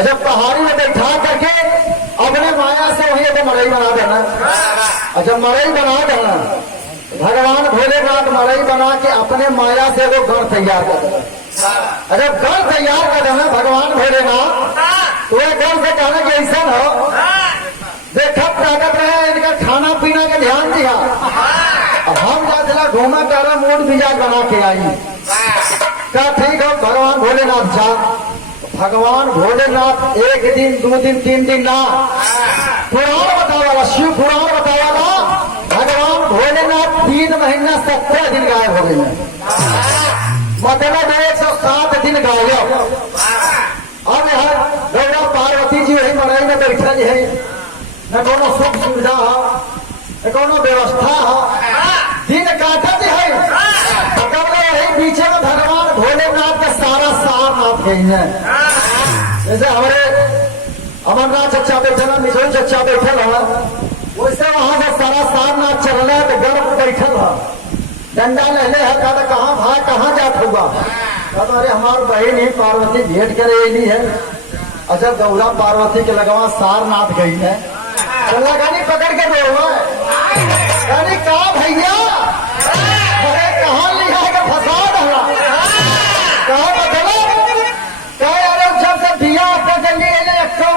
अच्छा पहाड़ी में बैठा करके अपने माया से वही एक मड़ई बना देना। अच्छा मड़ई बना देना, भगवान भोलेनाथ मड़ई बना के अपने माया से वो घर तैयार कर देना। अच्छा घर तैयार कर देना भगवान भोलेनाथ, तो घर से कहना कि ऐसा हो देखा ताकत रहे इनका खाना पीना का ध्यान दिया। हम जा घूमा कर मूड मिजाज बना के आई क्या ठीक है भगवान भोलेनाथ साहब। भगवान भोलेनाथ एक दिन 2 दिन 3 दिन ना पुराण बतावाला, शिव पुराण बतावाला भगवान भोलेनाथ 3 महीना 17 दिन गायब हो गए, मतलब 107 दिन गायब। अब यहाँ गौरा पार्वती जी वही मड़ई में बैठल है, न कोनो सुख सुविधा हो न कोनो व्यवस्था हो, दिन काटत है। पीछे में भगवान भोलेनाथ का सारा सारनाथ गई है। जैसे हमारे अमरनाथ चच्चा बैठल, मिशोरी चच्चा बैठल है, वैसे वहां से सारा सारनाथ चल रहा है तो गर्भ बैठल है, डंडा लहले है। कहता कहाँ भाई कहाँ जात होगा, कहता अरे हमारी बहन ही पार्वती भेंट करे अली है। अच्छा गौरा पार्वती के लगवा सारनाथ गई है, चला गाड़ी पकड़ के दो गाड़ी कहा भैया कहाँ लिखा है फसाद कहा मतलब क्या यार जब से दिया आपको जल्दी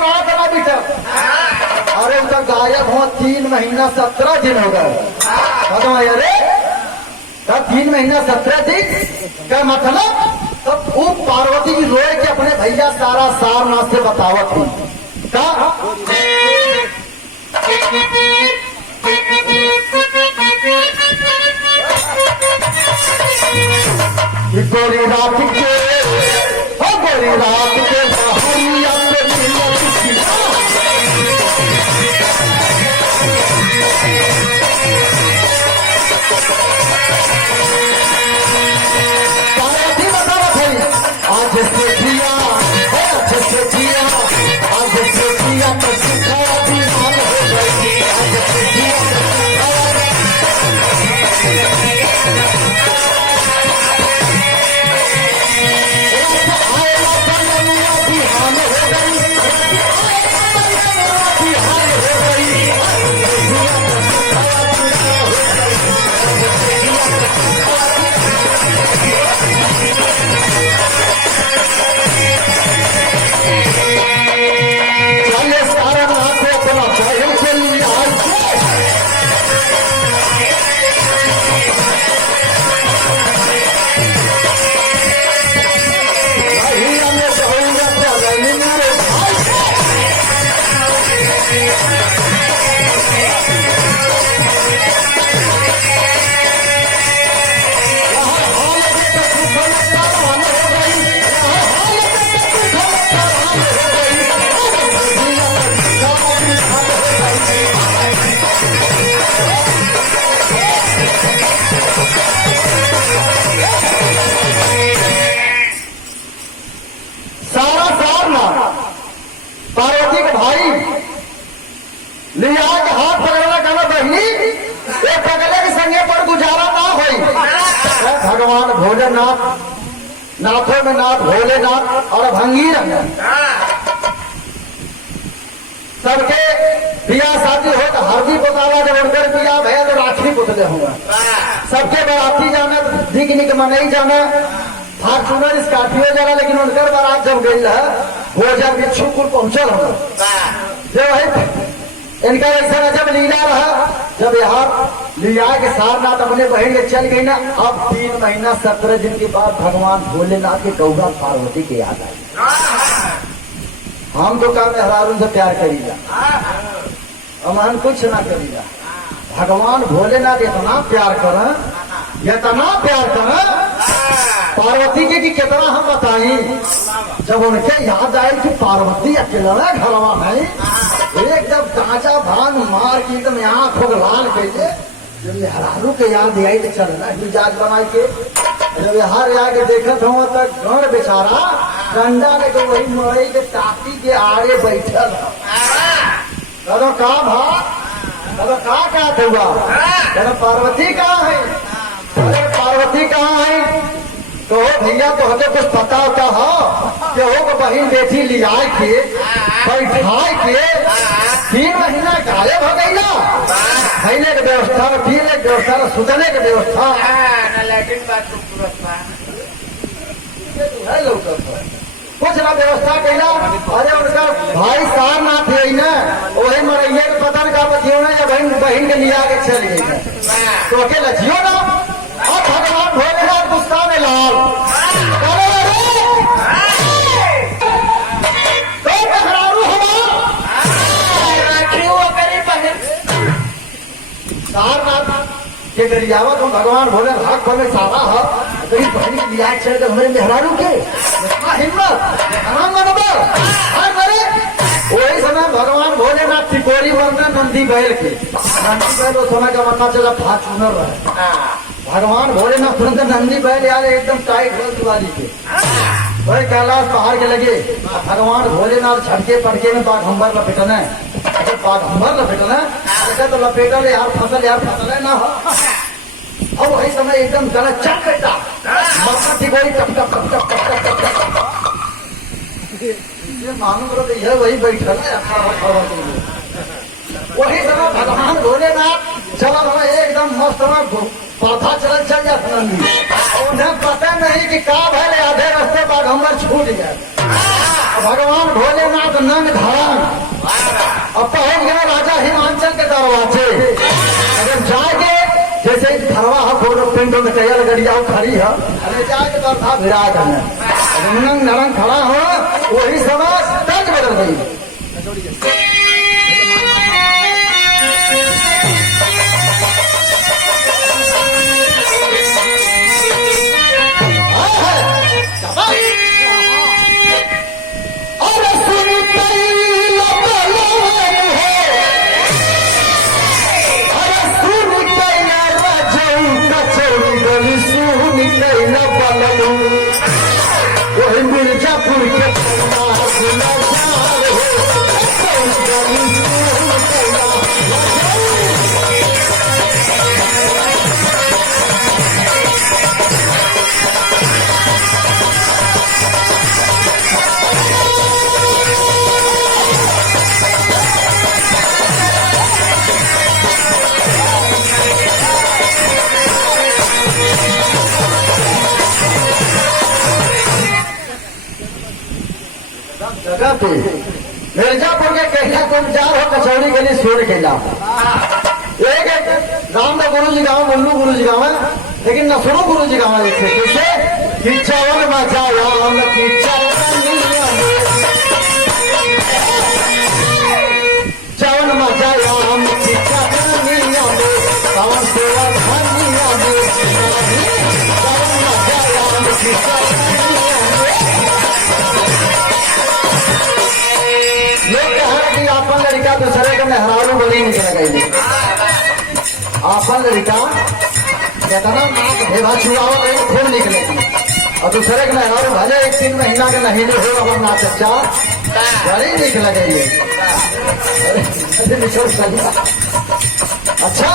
रात ना बीता। अरे उनका गायब हो 3 महीना 17 दिन हो गए। अरे 3 महीना 17 दिन क्या मतलब, तब वो पार्वती जी रोए के अपने भैया सारा सारनाथ से बतावत थी क्या गोरी रात के गोरी रात के आज से जिया आज से जिया आज से जिया तो सिखा भी मान हो गई। आज से जिया लिया के हाथ पकड़ना कहना बहनी ये पगले के संगे पर गुजारा ना होई। भगवान भोलेनाथ नाथों में नाथ भोलेनाथ और भंगी रंग सबके बिया शादी हो तो हल्दी पोताला जब उनकर बिया भैया तो राखी पुतले होगा। सबके बराती जाना पिकनिक मनाई जाना फॉर्चूनर स्कॉर्पियो जाना, लेकिन उनकर बारात जब गई है वो जब भिक्षुपुर पहुंचल होगा जो है इनका ऐसा जब लीला रहा जब यहाँ लिया के सारनाथ अपने बहन के चल गई ना। अब 3 महीना 17 दिन के बाद भगवान भोलेनाथ के गौरा पार्वती के याद आई। हम तो काम हरारून से प्यार करीला हम कुछ ना करीला। भगवान भोलेनाथ इतना प्यार कर पार्वती के कि कितना हम बताई। जब उनके याद आए कि पार्वती अकेला घरवा है एक जब गांजा भांग मार के एकदम आँख हो लाल कैसे जब हरारू के याद आई तो चल रहा मिजाज बनाई के जब हर आके देखत हूँ तक घर बेचारा डंडा लेके वही मरई के टाटी के आड़े बैठल करो का भा करो का हुआ करो पार्वती कहाँ है। अरे पार्वती कहाँ है तो भैया तो हमें कुछ पता होता है कि हो बहन बेटी लिया के बैठाए के 3 महीना गायब हो गई ना। खैने के व्यवस्था पीने के व्यवस्था सुतने के व्यवस्था कुछ ना व्यवस्था कैला। अरे उनका भाई सारनाथ है ना वही मरैया के पता का बतियो ना या बहन के लिया के चल गई तो अकेला जियो ना। अब भगवान भोलेनाथ गुस्सा में लाल सारनाथ के गरियावत हम भगवान भोले हाथ पर में सारा है कहीं बहन के लिया चल गए हमारे मेहरारू के हिम्मत वही समय भगवान भोलेनाथ तिकोरी वरना नंदी बैल के नंदी बैल वो सोना का मन्ना चला फॉर्चूनर रहे। भगवान भोलेनाथ तुरंत नंदी बैल यार एकदम टाइट हो दिवाली के भाई कैलाश पहाड़ के लगे। भगवान भोलेनाथ झटके पटके में बाघंबर लपेटना है बाघंबर लपेटना है तो लपेटल यार फसल है ना। अब वही समय एकदम गला चक बेटा मक्का तिकोरी टप टप टप टप टप टप टप मालूम करो तो यह वही बैठल है वही समय भगवान भोलेनाथ चला एकदम मस्त पौधा चल जाता उन्हें पता नहीं कि का भले आधे रास्ते बाघंबर छूट जाए। भगवान भोलेनाथ नंग धारण अब पहुंच गया राजा हिमांचल के दरवाजे। अगर जाके जैसे धरवा है फोटो पिंडो में तैयार गड़िया खड़ी है अरे जाके तो था विराट नंग नरंग खड़ा हो वही समय तज बदल गई। मिर्जापुर के जगह पे मिर्जापुर के कहला तुम जा हो कचौड़ी के लिए सूर्य कहला एक राम का गुरु जी गाँव मल्लू गुरु जी गाँव है लेकिन न सुनो गुरु जी गाँव कैसे कि चवन मचा राम की चवन मचा राम की चवनिया में पवन सेवा धनिया में चवन मचा राम की चवनिया में आपन लड़का दूसरे के मेहरारू बड़ी निकल गई। आपन लड़का कितना नाक भेदा छुड़ाओ खूब निकलेगी और दूसरे के मेहरारू भले 1-3 महीना के नहीं हो अब ना चच्चा बड़ी निकल गई। अच्छा,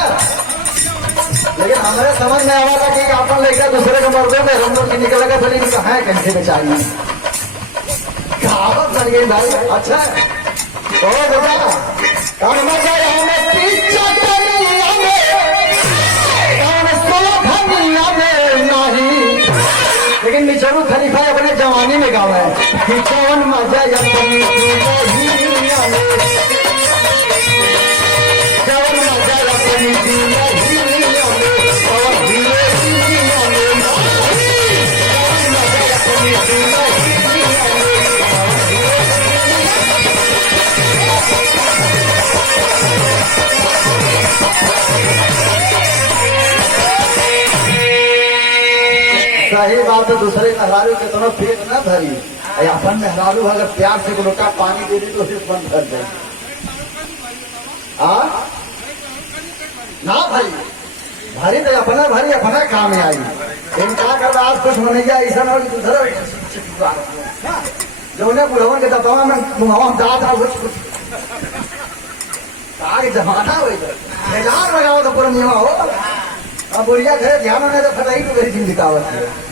लेकिन हमारे समझ में आवा था कि अपन लेकर दूसरे के मर्दों में हम लोग निकलेगा भली कहा है कैसे बेचारी कहावत बन गई भाई। अच्छा तो बेटा कौन मजा हमें पीछा करिया में कौन सोधनिया में नहीं, लेकिन निचरू खलीफा अपने जवानी में गाँव है कि कौन मजा अपनी दुनिया में, कौन मजा अपनी दुनिया सही बात है। दूसरे मेहरारू के दोनों पेट न भरी, अपन मेहरारू अगर प्यार से लोटा पानी दे दी तो उसे बंद कर दे ना भाई, भरी तो अपना भरी अपना काम में आई। इनका कर आज कुछ नहीं ऐसा ना जो उन्हें बुढ़वन के दबाव में मुहावा दाद आगे जमाना हो हजार लगाओ तो पूरा नियमा हो। अब बुढ़िया घर ध्यान होने तो फटाई तो मेरी जिंदगी कावत है।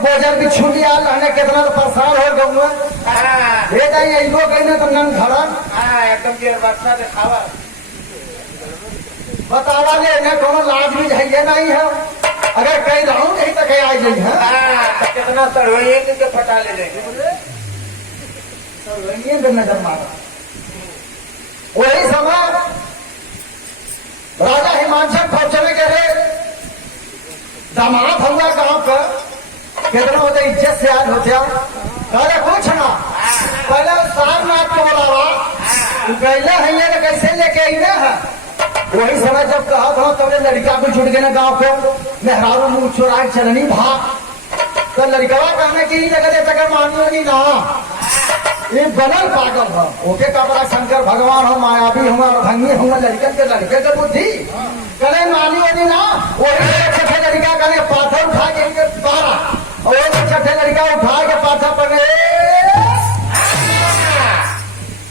भोजन भी छूटी आल रहने कितना तो परेशान हो गऊंगा ये जाइए इनको कहने तो नंग खड़ा एकदम देर बच्चा से खावा बतावा ले इन्हें कोनो लाज भी है नहीं है। अगर कहीं रहूं नहीं तो कहीं आ जाइए है कितना तड़वाइए के फटा ले लेंगे तो नजर मारा। वही समय राजा हिमांशु पहुंचने के लिए दामाद हुआ गांव का कितना होता इज्जत से आज होते अरे कुछ ना पहले सारनाथ को बोलावा पहले है तो कैसे लेके आई ना है। वही समय जब कहा था तब लड़का को छुट गया ना गाँव को मेहरारू मुंह चुरा चलनी भाग तो लड़का कहने की जगह दे तक मानियो नहीं ना ये बनल पागल है ओके कपड़ा शंकर भगवान हो मायावी हुआ भंगी हुआ लड़कन के लड़के के बुद्धि करे मानियो नहीं ना। वही छठे लड़का कहने पाथर उठा के पारा और छठे लड़का उठा के पाथा पर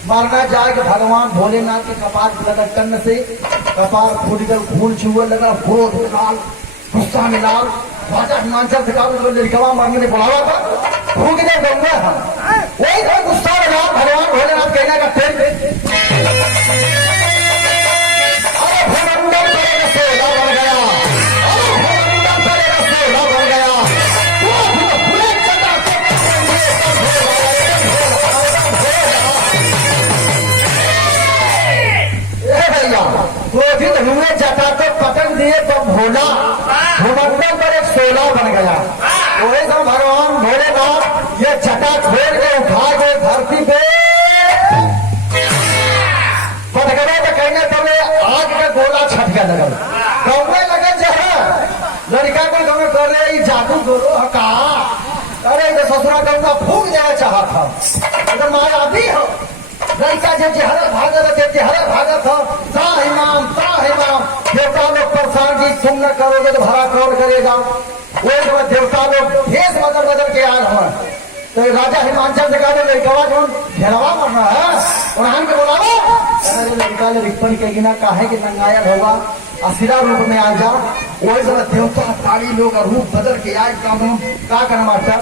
मारना जाए कि भगवान भोलेनाथ के कपार लगा कन्न से कपार फूट कर खून छुए लगा क्रोध लाल गुस्सा में लाल राजा हिमांचल से कहा लड़कवा मारने ने बुलावा था फूक दे गंगा हम वही तो गुस्सा में लाल भगवान भोलेनाथ कहने का फिर क्रोधित हुए जटा तो पटक दिए तो भोला भूमंडल पर एक सोला बन गया। वही सब भगवान भोलेनाथ ये जटा खोल के उठा के धरती पे पटकने तो कहने तब आग का गोला छटके लगा गौवे लगे जहर लड़का को गौवे कर रहे जादू गोलो कहा अरे ये ससुरा गौवा फूक देना चाहा था अगर माया आती हो लड़का जो चेहरा भागत हो इमाम देवता लोग परेशान की तुम न करोगे तो भरा कौन करेगा। वही समय देवता लोग भेष बदल के आए हुए तो राजा हिमांचल से कहा लड़का जो घेरवा मरना है उन्हान के बोलावा लड़का ने रिपन के गिना काहे कि नंगायल होगा असिरा रूप में आ जा। वही समय देवता ताली लोग रूप बदल के आए काम का करना मास्टर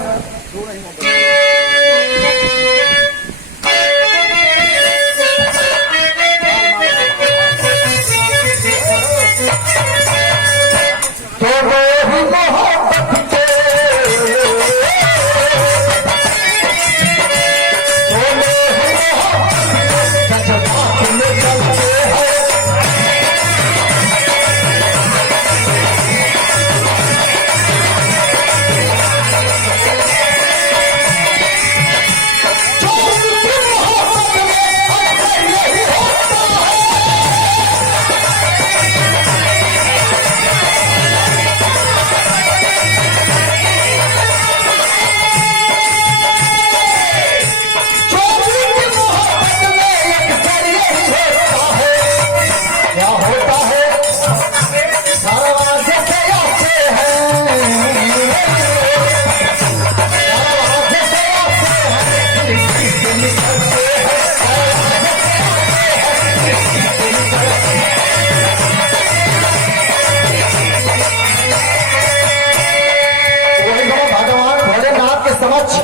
वही समय भगवान भोलेनाथ के समक्ष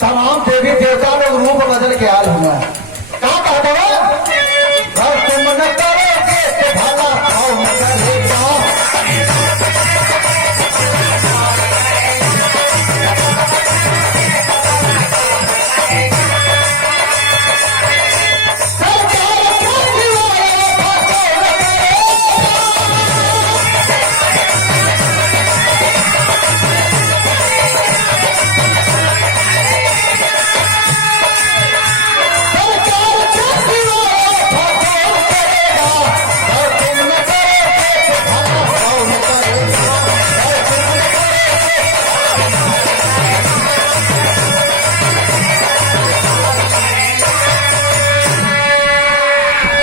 तमाम देवी देवता लोग रूप बदल के आल हुआ है। कहा कहता है और तुम न करोगे तो भला कौन करेगा। सरकार का दिवाला भगवान सरकार का दिवाला भगवान करेगा और तुम न करोगे तो भला कौन करेगा।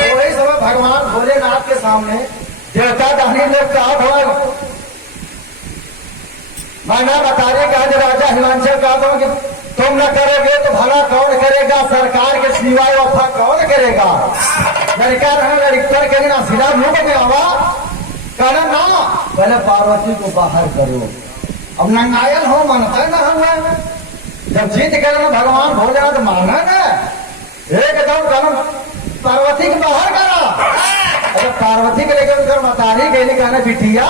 वही समय भगवान भोलेनाथ के सामने देवता दानी लोग कहा था माना बता रहे कहा जो राजा हिमांचल कहा था कि तुम न करोगे तो भला कौन करेगा, सरकार के सिवाय वफा कौन करेगा। लड़का रहना लड़कर के ना सिला रूप में आवा कहना ना पहले पार्वती को बाहर करो। अब नंगायल हो मानता है ना हम जब जीत कर भगवान भोलेनाथ माना ना एकदम कहना पार्वती को बाहर करा। अरे पार्वती के लेकर उनकर मतारी गई कहना बिटिया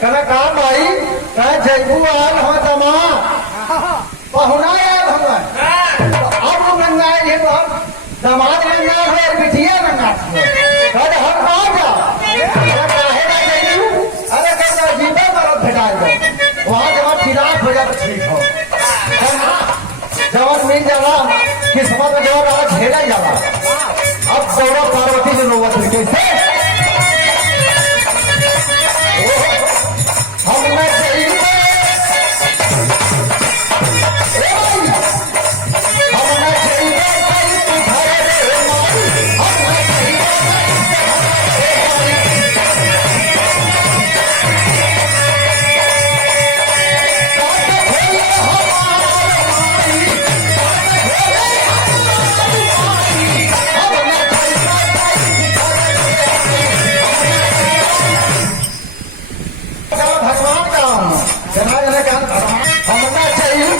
कहना कहा भाई कह जयबू आल हो तमा पहुना आयल हम अब वो नंगाए है तो हम दमाद नंगा है बिटिया नंगा कह हम कहा जा काहे ना जयबू। अरे कहता जीता मरद भेटा जाए वहां जब खिलाफ हो जाए तो ठीक हो जवान मिल जाला किस्मत में जवाब आज झेला जाला। अब गौरव पार्वती से नौबत कैसे हम न चाहिए हम न चाहिए भगवान का जना जना का हम न चाहिए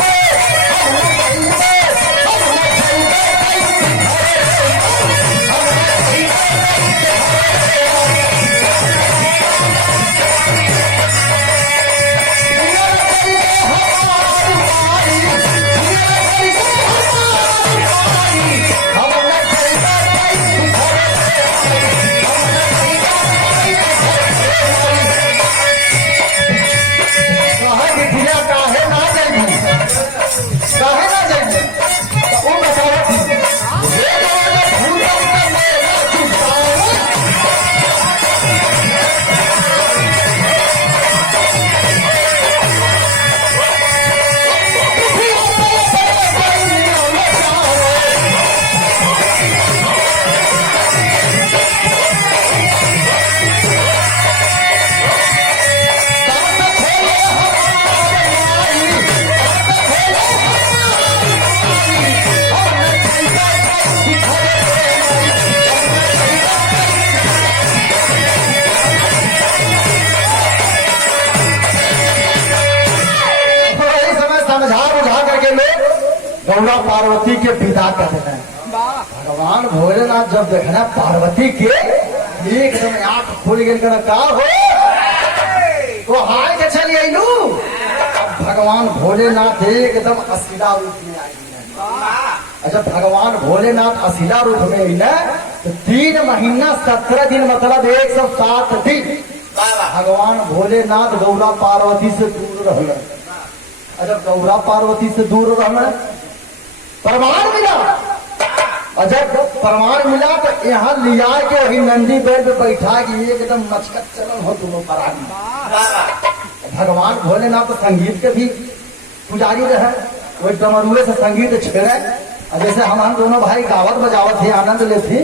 काहे ना जाएंगे वो बताओ गौरा पार्वती के पिता कहते हैं। भगवान भोलेनाथ जब देखना पार्वती के एकदम आंख खुल गई का हो तो हाय के चली आई लू। भगवान भोलेनाथ एकदम असीला रूप में आई है। अच्छा भगवान भोलेनाथ असीला रूप में आई ना तो 3 महीना 17 दिन मतलब 107 दिन भगवान भोलेनाथ गौरा पार्वती से दूर रहना। अच्छा गौरा पार्वती से दूर रहना प्रमाण मिला। और जब प्रमाण मिला तो यहाँ लिया के वही नंदी बैल पे बैठा के एकदम मचकत चलन हो दोनों परानी। भगवान भोलेनाथ तो संगीत के भी पुजारी रहे वही डमरुए से संगीत छेड़े। और जैसे हम दोनों भाई गावत बजावत थे आनंद लेते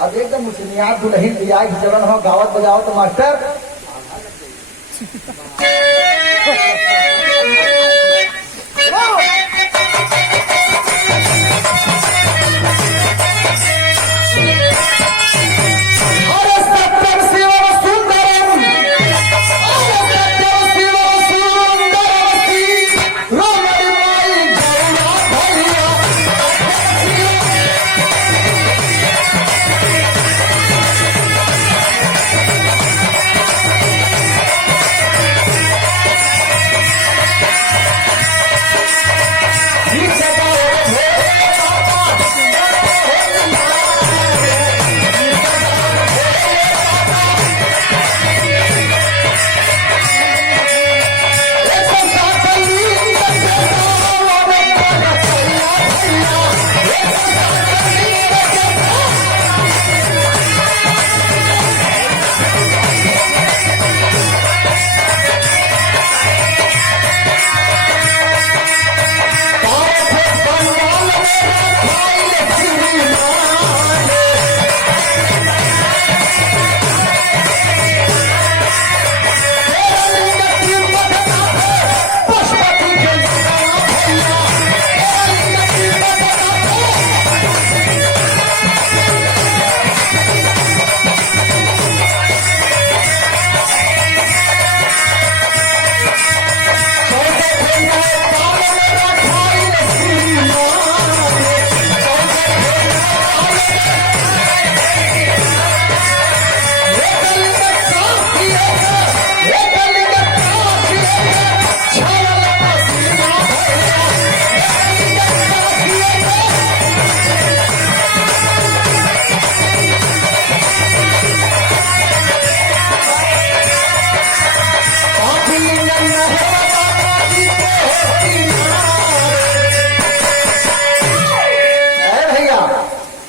अब एकदम मुसलिया दुल्ही लिया के चलन हो गावत बजावत तो मास्टर अरे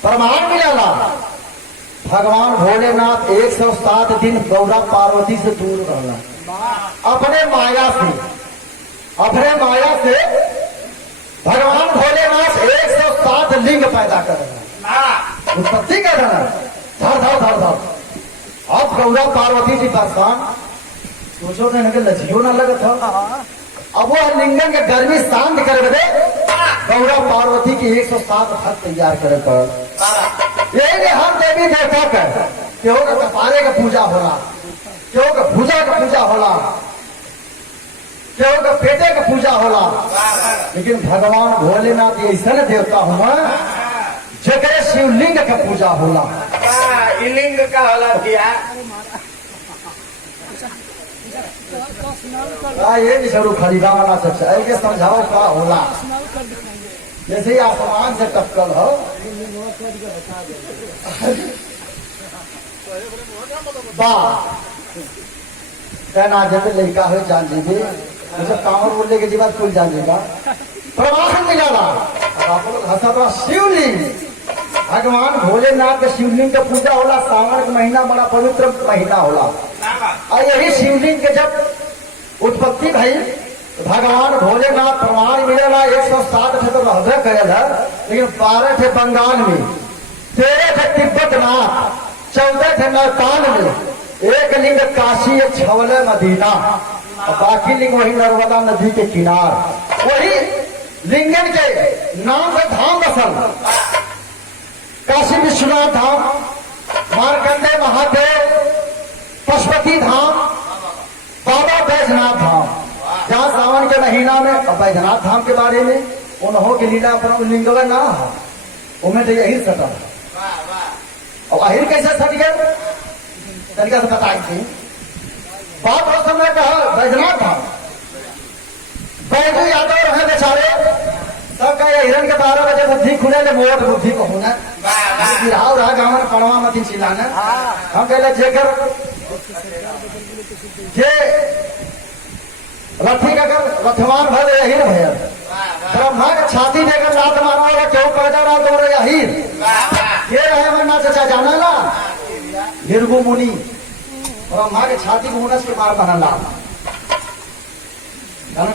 प्रमाण मिला भगवान भोलेनाथ 107 दिन गौरा पार्वती से दूर रहना अपने माया से भगवान भोलेनाथ 107 लिंग पैदा कर रहे उत्पत्ति कर रहे हैं धर अब गौरा पार्वती जी परेशान सोचो ने लजियो ना लगत हो अब वो लिंगन के गर्मी शांत कर दे गौरा पार्वती की 107 भक्त तैयार करे पर यही हर देवी देवता का केहू के कपारे का पूजा होला केहू के भुजा का पूजा होला केहू के पेटे का पूजा होला लेकिन भगवान भोलेनाथ ऐसा देवता हुआ जगह शिवलिंग का पूजा होला लिंग का होला किया ये भी जरूर खरीदा वाला सच्चा है समझाओ का होला जैसे ही आसमान से टपकल हो कहना जब लड़का हो जान जीबी मुझे कांवर बोलने के जीवन कुल जान जीगा प्रमाण मिला हंसा शिवलिंग भगवान भोलेनाथ के शिवलिंग का पूजा होला सावन का महीना बड़ा पवित्र महीना होला और यही शिवलिंग के जब उत्पत्ति भई भगवान भोलेनाथ प्रमाण मिलेगा 107 थे तो रहबे करेल है लेकिन 12 थे बंगाल में 13 थे तिब्बत नाथ 14 थे नेपाल में एक लिंग काशी एक छवले मदीना और बाकी लिंग वही नर्मदा नदी के किनार वही लिंगन के नाम से धाम बसल काशी विश्वनाथ धाम मार्कंडे महादेव पशुपति धाम बाबा बैजनाथ धाम जहाँ सावन के महीना में बैजनाथ धाम के बारे में उन्हों की लीला पर लिंगवा ना है उनमें तो यही सटा और अहिर कैसे सट गए तरीका से बताई थी बात उस समय कहा बैजनाथ धाम बैजू यादव रहे बेचारे सब का हिरण के 12 बजे बुद्धि खुले ले मोट बुद्धि को होना गिराव रहा गाँव में पड़वा मत चिल्लाना हम कहले जेकर जे रथी का रथवान भले यही भैया ब्रह्मा के छाती देकर लात मारा होगा क्यों पैदा रहा तो यही ये रहे मरना चचा जाना ना भृगु मुनि ब्रह्मा के छाती को मुनस के मार बना ला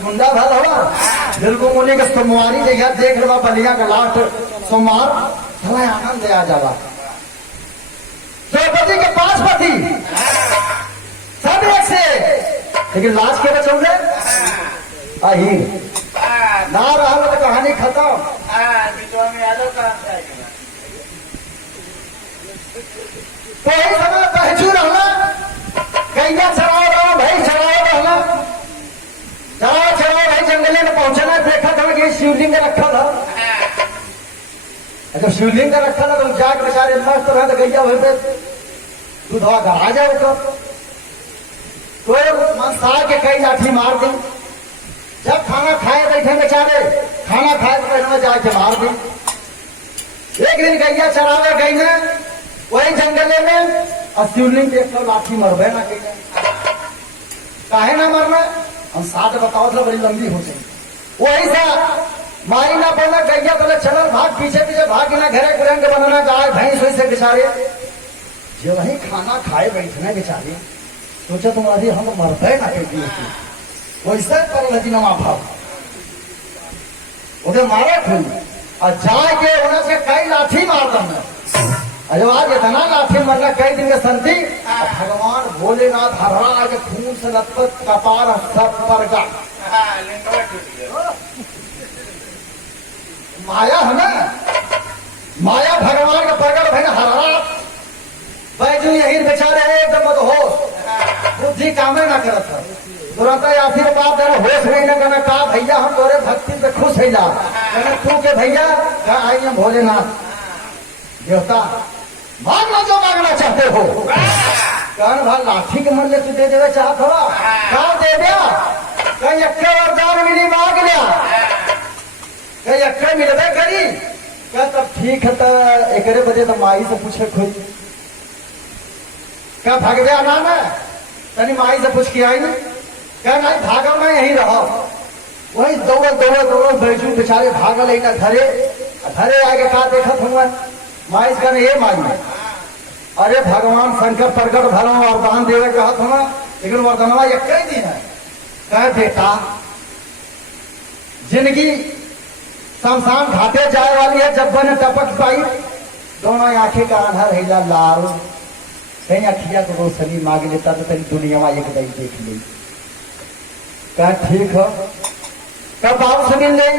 गुंडा भल होगा भृगु मुनि के सोमवारी देखा देख रहा बलिया का लास्ट सोमवार थोड़ा आनंद आ जावा द्रौपदी के 5 पति सब एक से लेकिन लाश के बचोगे अही ना रहा तो कहानी खत्म तो ही समय पहचू रहना गैया चराओ रहा भाई चराओ रहना चराओ भाई जंगले में पहुंचना देखा था कि शिवलिंग रखा था जब शिवलिंग का रखा था तो जाग बेचारे मस्त रहा तो गैया वहीं पे दूधवा घर आ जाए तो मनसा के कई लाठी मार दी जब खाना खाए बैठे बेचारे खाना खाए तो पहले जाके मार दी एक दिन गैया चरावे गई ने वही जंगले में और शिवलिंग देख कर लाठी मरबे ना कहीं काहे ना मरना हम साथ बताओ तो बड़ी लंबी हो गई वही सा मारी ना पड़ना गैया पहले चलल भाग पीछे पीछे भाग ना घरे कुरंग बनाना गाय भैंस वैसे बेचारे जो वही खाना खाए बैठने बेचारे सोचा तुम्हारी हम मरते ना कहती वैसे कर नमा भाव उन्हें मारे थे और जाके उन्हें से कई लाठी मार दम अरे आज इतना लाठी मरना कई दिन के संति भगवान भोलेनाथ हरा के खून से लथपथ कपार सब पर का माया है ना माया भगवान का प्रकट भाई हरा बैजू यही बेचारे एकदम मदहोश बुद्धि कामे ना करत है तुरंत आशीर्वाद देना होश नहीं ना कहना कहा भैया हम तोरे भक्ति पे खुश है जा कहना तू के भैया क्या आई हम भोलेनाथ देवता मांगना जो मांगना चाहते हो कहन भाई लाठी के मन ले तू दे देवे चाहत हो क्या दे दिया कहीं अक्के वरदान मिली मांग लिया कहीं अक्के मिलबे करी क्या तब ठीक है तो एक बजे तो माई से पूछे खुद क्या भागवे आना है तनी माई से पूछ के आई क्या नहीं भागल में यही रहा वही दौड़ बैठू बेचारे भागल घरे घरे आगे का देखत हूँ माई कर ये माई अरे भगवान शंकर प्रकट भला वरदान देवे कहा था ना, लेकिन वरदानवा एक ही दिन है। कहे बेटा जिंदगी शमशान घाटे जाए वाली है, जब बने टपक पाई दोनों आंखें का आंधा हिला लाल, कहीं अखिया को रोशनी मांग लेता तो तेरी दुनिया एक दई देख ली। कहा ठीक है, तब बाबू से मिल गई,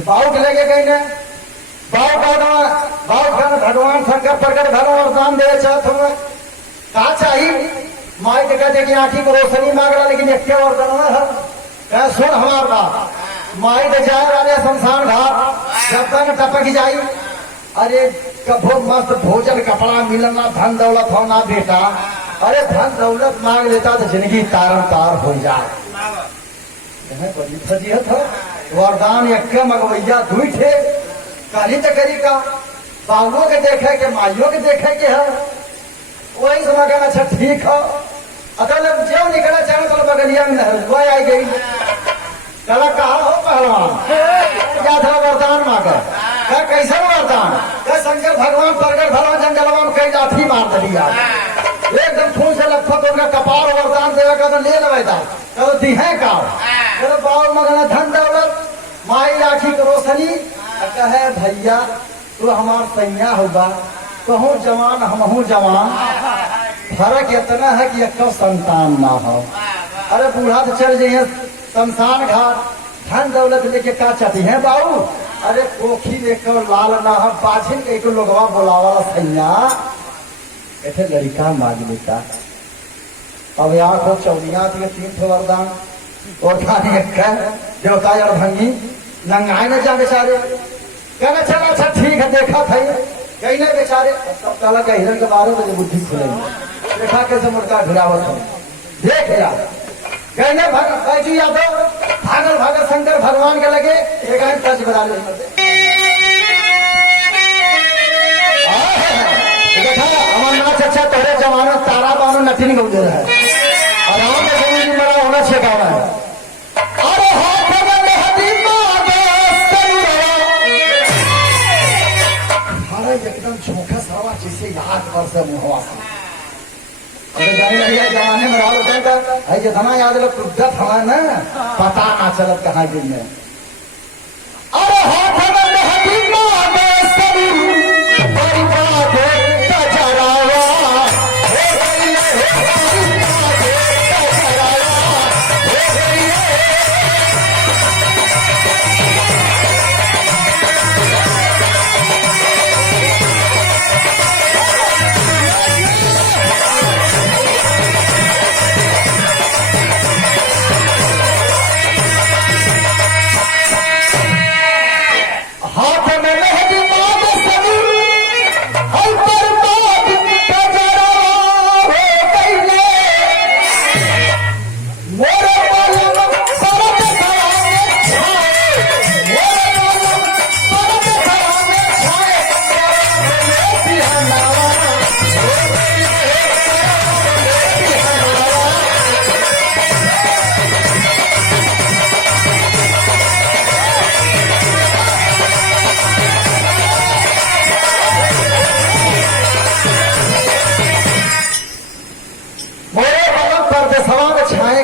बाबू के लगे कहीं ने बाबू भगवान शंकर प्रकट भला वरदान दे चाहत कहा चाहिए। माई के कहते कि आंखी को रोशनी मांग रहा, लेकिन एक वरदान है। कह सुन हमार बात, माई तो जाए वाले शमशान घाट, जब तक टपक जाई अरे कभो मस्त भोजन कपड़ा मिलना धन दौलत होना बेटा, अरे धन दौलत मांग लेता तो जिंदगी तारम तार हो जाए। बड़ी फजीहत है, वरदान एक मगवैया दुई थे, कहीं तो करी का बाबुओं के देखे के माइयों के देखे के है, वही समय कहना अच्छा ठीक है। अतल जो निकला चाहे तो बगलिया में वही आई गई, कहा कहा हो पहलवान क्या था वरदान मांगा, क्या कैसा वरदान, क्या शंकर भगवान प्रकट भला जंगलवा में कई लाठी मार दिया, एकदम खून से लथपथ उनका कपार वरदान देवे का तो ले लेवे था, कहो दिहे का बाबू मगना धन दौलत माई राखी को रोशनी। कहे भैया तू हमार सैया होगा, कहूँ जवान हमहू जवान, फर्क इतना है कि एक संतान ना हो। अरे बूढ़ा तो चल जाइए शमशान घाट, धन दौलत लेके का चाहती है बाबू, अरे कोखी लेकर लाल ना हो, बाझिन के लोगवा बोलावा सैया, ऐसे लड़का मांग लेता। अब यहाँ को चौनिया थी 3 ठो वरदान और खाने एक देवता और भंगी नंगाए न जा बेचारे, कहना चला अच्छा ठीक है देखा था कहीं ना बेचारे, तब काला का हिरण के 12 बजे बुद्धि खुलेगी, देखा कैसे मुर्गा भिड़ावत हो, देख लिया कहने बैजू यादव भागल भागल शंकर भगवान के लगे एक टच बजा ले देखा हमार नाच अच्छा तोरे जमाना तारा बानो नटिन गौ दे रहा है, आराम से जिंदगी बड़ा होना सिखाना है। अरे हाथ में मेहंदी अरे एकदम झोंका सावा जिसे याद वर्ष मुहवा से अरे जमाने में रहा होता है जितना याद लोग कुदत हमारे ना पता ना चलत कहाँ गिर में। अरे हाथ में मेहंदी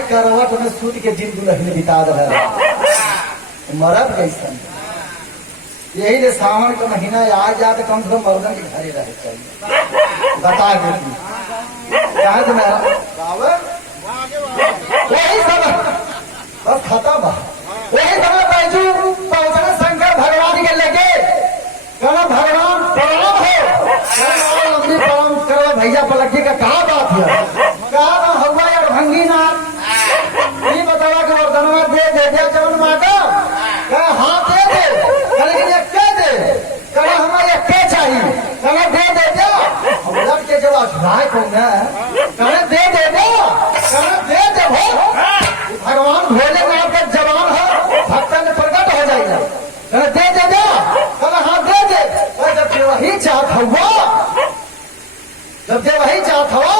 करवट में सूत के दिन दुल्हन बिता रहा मरद कैसन। यही ले सावन का महीना आ जाए तो कम से कम मर्दन के घरे रहे चाहिए, बता देती वही सब बस खत्म। वही सब बैजू पहुंचना शंकर भगवान के लगे, कहना भगवान प्रणाम हो, लंबी प्रणाम करो भैया पलटी का कहा बात है, कहा हुआ यार भंगी नाथ बतावा कि वरदानवा दे दिया जवन मांगा, कहा हाँ दे दे, लेकिन एक कह दे, कहा हमें एक कह चाहिए, कहा दे दिया हम लग के जब अजराय को कहा दे दिया, कहा दे दे भगवान भोलेनाथ का जवान है, भक्तन में प्रकट हो जाएगा, कहा दे दिया, कहा हाँ दे दे। जब वही चाहत हुआ, जब वही चाहत हुआ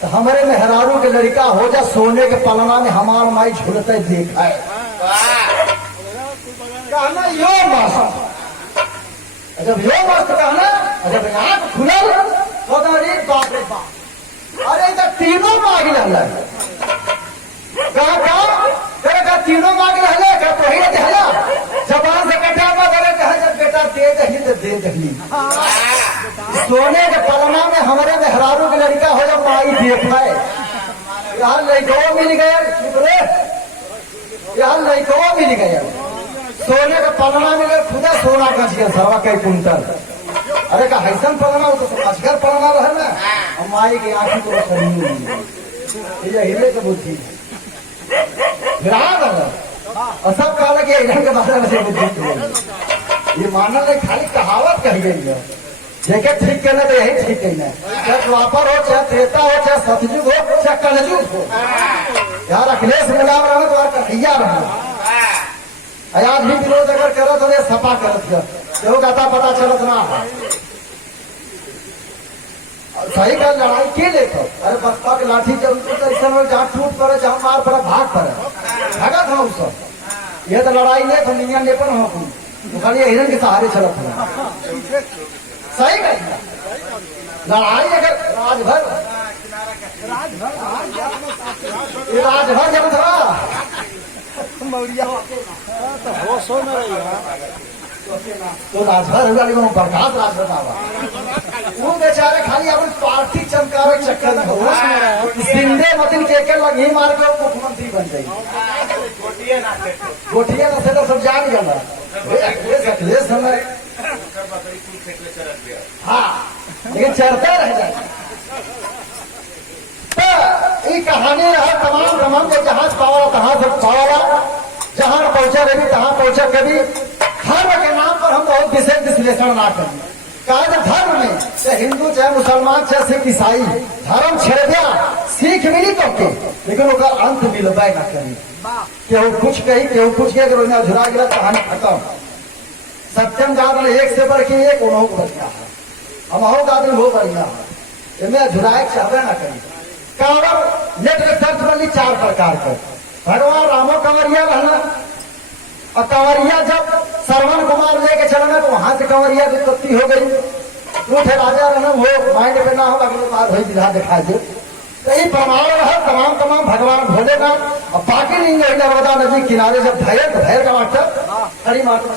तो हमारे मेहरारू के लड़का हो जा सोने के पलना में हमार माई झुलते देखा है, कहना यो मौसम जब यो मस्त कहना जब आंख खुलल तो अरे बाप रे बाप अरे तो तीनों मांग रहा कहा तीनों मांग रहा का तो ही हला जबान से कटा करे कहा जब बेटा दे दही तो दे दही सोने के पलना में हमारे मेहरारू की लड़का हो जब माई देखा है यार लड़को मिल गया यार लड़को मिल गया सोने का पलना मिले खुदा सोना का गया सवा कई कुंटल अरे का हैसन पलना हो तो अजगर पलना रहे ना और माई की आंखी तो खरीद ये हिले के बुद्धि और सब कहा कि हिरण के बारे में से बुद्धि ये मानल नहीं खाली कहावत कही गई है जेके ठीक करना तो यही ठीक कहना चाहे द्वापर हो चाहे त्रेता हो चाहे सतयुग हो चाहे कलयुग हो यार अखिलेश मिलाव रहना तो कन्हैया रहना आज भी विरोध अगर करत हो सपा करत तो गाता पता चलत ना सही का लड़ाई के लेते अरे बसपा के लाठी जब तो ऐसा जहाँ टूट पड़े जहाँ मार पड़े भाग पड़े भगत हो सब ये तो लड़ाई नहीं तो निया लेपन हो तो खाली हिरण के सहारे चलत है सही कहना लड़ाई अगर राजभर जब था तो राजभर हुआ लेकिन बर्खास्त राजभर आवा वो बेचारे खाली अपन पार्टी चमकावे चक्कर में हो सिंधे मतिन के लगी मार के मुख्यमंत्री बन गई गोटिया ना से तो सब जान गया अखिलेश हमें हाँ लेकिन चलते रह जाए तो ये कहानी है तमाम के जहाज पावा तहां से पावा जहां पहुंचा कभी तहां पहुंचा कभी धर्म के नाम पर हम बहुत विशेष विश्लेषण ना करें कहा धर्म में चाहे हिंदू चाहे मुसलमान चाहे सिख ईसाई धर्म छेड़ दिया सीख मिली तो के लेकिन वो अंत मिलबे ना करी केहू कुछ कही केहू कुछ कही अगर झुरा गिरा कहानी खत्म सत्यम गादन एक से बढ़ के एक उन्हों को बढ़िया है हम गादन वो बढ़िया है इनमें झुराए चाहबे ना करी कांवर नेट सर्च बनी 4 प्रकार के भगवान रामो कंवरिया रहना और कंवरिया जब श्रवण कुमार लेके चलना तो वहां से कंवरिया की उत्पत्ति हो गई उठे राजा रहना वो माइंड पे ना हो अगले बार वही विधा दिखा दे तो ये प्रमाण है तमाम भगवान भोलेनाथ और बाकी नहीं है नर्मदा नदी किनारे जब भैर का मतलब हरी माता